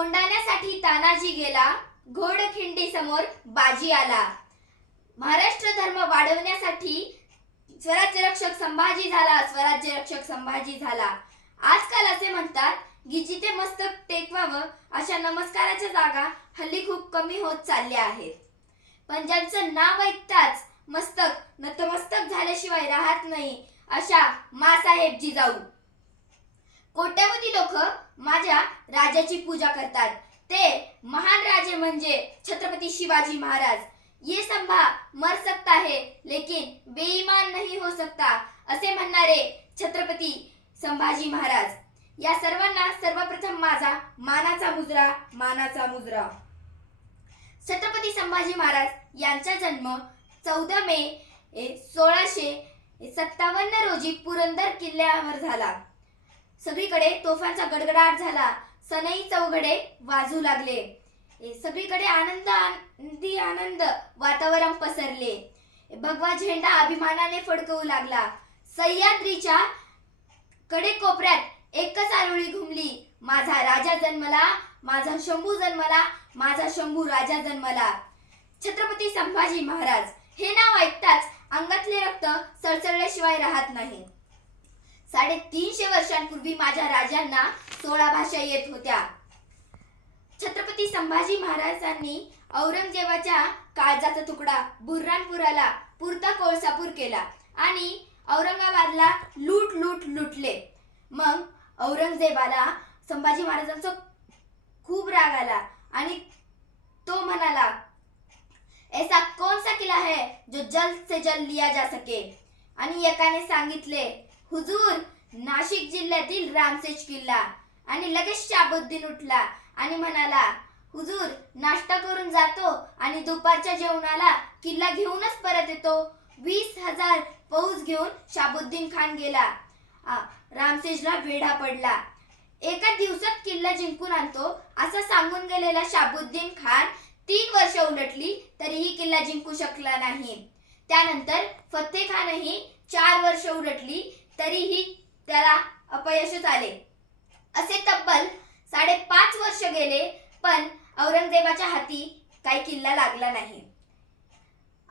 कोंडाण्यासाठी तानाजी गेला, घोडखिंडी समोर बाजी आला. महाराष्ट्र धर्म वाढवण्यासाठी स्वराज्य रक्षक संभाजी झाला, स्वराज्य रक्षक संभाजी झाला. आजकाल असे म्हणतात की जिथे मस्तक टेकवावं अशा नमस्काराच्या जागा हल्ली खूप कमी होत चालल्या आहेत. पण ज्यांचं नाव ऐकताच मस्तक नतमस्तक झाल्याशिवाय राहत नाही अशा मासाहेब जिजाऊ. कोट्यावधी लोक माझ्या राजाची पूजा करतात. ते महान राजे म्हणजे छत्रपती शिवाजी महाराज. ये संभा मर सकता है लेकिन बेईमान नहीं हो सकता असे म्हणणारे छत्रपती संभाजी महाराज. या सर्वांना सर्वप्रथम माझा मानाचा मुजरा. छत्रपती संभाजी महाराज यांचा जन्म 14 मे 1657 रोजी पुरंदर किल्ल्यावर झाला. सगळीकडे तोफांचा गडगडाट झाला. सनई चौघडे वाजू लागले. सगळीकडे आनंद वातावरण पसरले. भगवा झेंडा अभिमानाने फडकवू लागला. सह्याद्रीच्या कडेकोपऱ्यात एकच आरोळी घुमली. माझा राजा जन्मला, माझा शंभू जन्मला, माझा शंभू राजा जन्मला. छत्रपती संभाजी महाराज हे नाव ऐकताच अंगातले रक्त सळसळल्याशिवाय राहत नाही. 350 वर्षांपूर्वी माझ्या राजांना 16 भाषा येत होत्या. छत्रपती संभाजी महाराजांनी औरंगजेबाच्या काळजाचा तुकडा बुऱ्हाणपुराला पुरता कोळसापूर केला आणि औरंगाबादला लुटले. मग औरंगजेबाला संभाजी महाराजांचा खूप राग आला आणि तो म्हणाला, ऐसा कौन सा किला है जो जल्द से जल्द लिया जा सके. आणि एकाने सांगितले, हुजूर, नाशिक जिल्ह्यातील रामसेज किल्ला. आणि लगेच शाबुद्दीन उठला आणि म्हणाला, हुजूर, नाश्ता करून जातो आणि दुपारच्या जेवणाला किल्ला घेऊनच परत येतो. 20,000 फौज घेऊन शाबुद्दीन खान गेला. रामसेजला वेढा पडला. एका दिवसात किल्ला जिंकून आणतो असं सांगून गेलेला शाबुद्दीन खान 3 वर्ष उलटली तरीही किल्ला जिंकू शकला नाही. त्यानंतर फत्ते खानही 4 वर्ष उलटली तरीही त्याला अपयशच आले. असे तब्बल 5.5 वर्ष गेले पण औरंगजेबाच्या हाती काही किल्ला लागला नाही.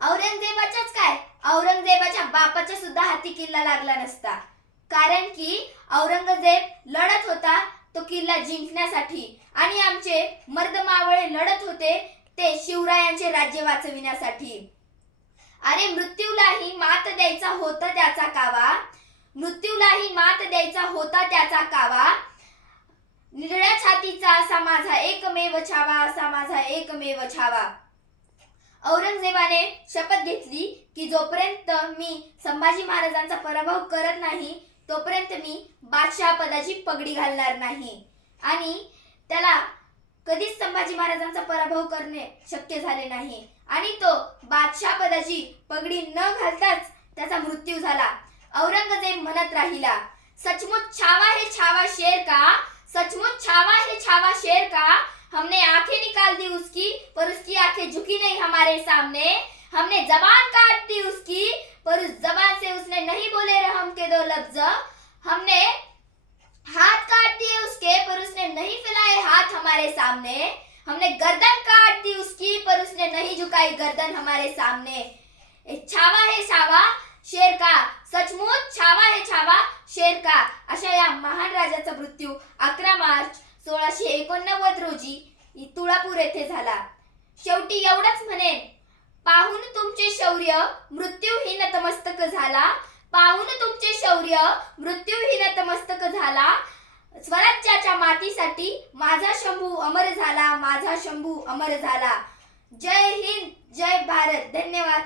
औरंगजेबाच्याच काय, औरंगजेबाच्या बापाच्या सुद्धा हाती किल्ला लागला नसता. कारण की औरंगजेब लढत होता तो किल्ला जिंकण्यासाठी आणि आमचे मर्दमावळे लढत होते ते शिवरायांचे राज्य वाचविण्यासाठी. अरे मृत्यूलाही मात द्यायचा होता त्याचा कावा, मृत्यूलाही मात द्यायचा होता त्याचा कावा. निळ्या छातीचा असा माझा एकमेव छावा, असा माझा एकमेव छावा. औरंगजेबाने शपथ घेतली की जोपर्यंत मी संभाजी महाराजांचा पराभव करत नाही तोपर्यंत मी बादशाह पदाची पगडी घालणार नाही. आणि त्याला कधीच संभाजी महाराजांचा पराभव करणे शक्य झाले नाही आणि तो बादशाह पदाची पगडी न घालताच त्याचा मृत्यू झाला. औरंगजेब म्हणत राहिला, सचमुच छावा है छावा शेर का, सचमुच छावा है छावा शेर का. हमने आंखें निकाल दी उसकी पर उसकी आंखें झुकी नहीं हमारे सामने. हमने जबान काट दी उसकी पर उस जबान से उसने नहीं बोले रहम के 2 लफ्ज. हमने हाथ काट दिए उसके पर उसने नहीं फैलाए हाथ हमारे सामने. हमने गर्दन काट दी उसकी पर उसने नहीं झुकाई गर्दन हमारे सामने. छावा है छावा शेर का, सचमुच छावा है छावा शेर का. अशा या महान राजाचा मृत्यू 11 मार्च 1689 रोजी तुळापूर येथे झाला. शेवटी एवढंच म्हणेन, पाहून तुमचे शौर्य मृत्यूही नतमस्तक झाला, पाहून तुमचे शौर्य मृत्यूही नतमस्तक झाला. स्वराज्याच्या मातीसाठी माझा शंभू अमर झाला, माझा शंभू अमर झाला. जय हिंद, जय भारत. धन्यवाद.